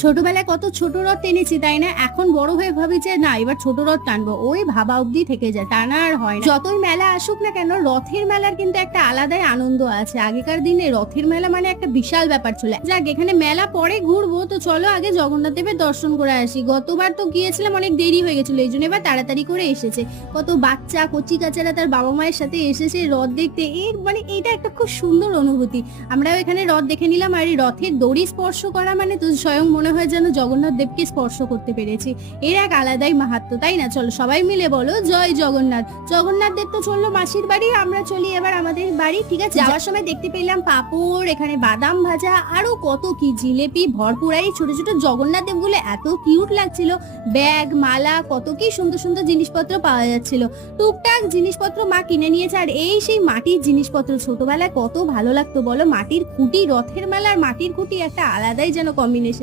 ছোটবেলায় কত ছোট রথ টেনেছি তাই না? এখন বড় হয়ে ভাবি যে না এবার ছোট রথ টানবো। ওই ভাবা অবধি থেকে যায়, টানা আর হয় না। যতই মেলা আসুক না কেন, রথের মেলার কিন্তু একটা আলাদাই আনন্দ আছে। আগেকার দিনে রথের মেলা মানে একটা বিশাল ব্যাপার ছিল। যাক, এখানে মেলা পরে ঘুরবো, তো চলো আগে জগন্নাথ দেবের দর্শন করে আসি। গতবার তো গিয়েছিলাম, অনেক দেরি হয়ে গেছিল, এই জন্য এবার তাড়াতাড়ি করে এসেছে। কত বাচ্চা কচি কাচারা তার বাবা মায়ের সাথে এসেছে রথ দেখতে। এর মানে এটা একটা খুব সুন্দর অনুভূতি। আমরাও এখানে রথ দেখে নিলাম, আর এই রথের দড়ি স্পর্শ করা মানে তো স্বয়ং মনে হয় যেন জগন্নাথ দেবকে স্পর্শ করতে পেরেছি। এর এক আলাদাই মাহাত্ম্য, তাই না? চলো সবাই মিলে বলো জয় জগন্নাথ। জগন্নাথ দেব তো চললো মাসির বাড়ি, আমরা চলি এবার আমাদের বাড়ি। ঠিক আছে, যাওয়ার সময় দেখতে পেলাম পাঁপড়, এখানে বাদাম ভাজা, আরো কত কি জিলেপি ভরপুর। আর এই ছোট ছোট জগন্নাথ দেবগুলো এত কিউট লাগছিল। ব্যাগ মালা কত কি সুন্দর সুন্দর জিনিসপত্র পাওয়া যাচ্ছিল। টুকটাক জিনিসপত্র মা কিনে নিয়েছে। আর এই সেই মাটির জিনিসপত্র, ছোটবেলায় কত ভালো লাগতো বলো। মাটির খুঁটি, রথের মেলার মাটির খুঁটি একটা আলাদাই যেন কম্বিনেশন।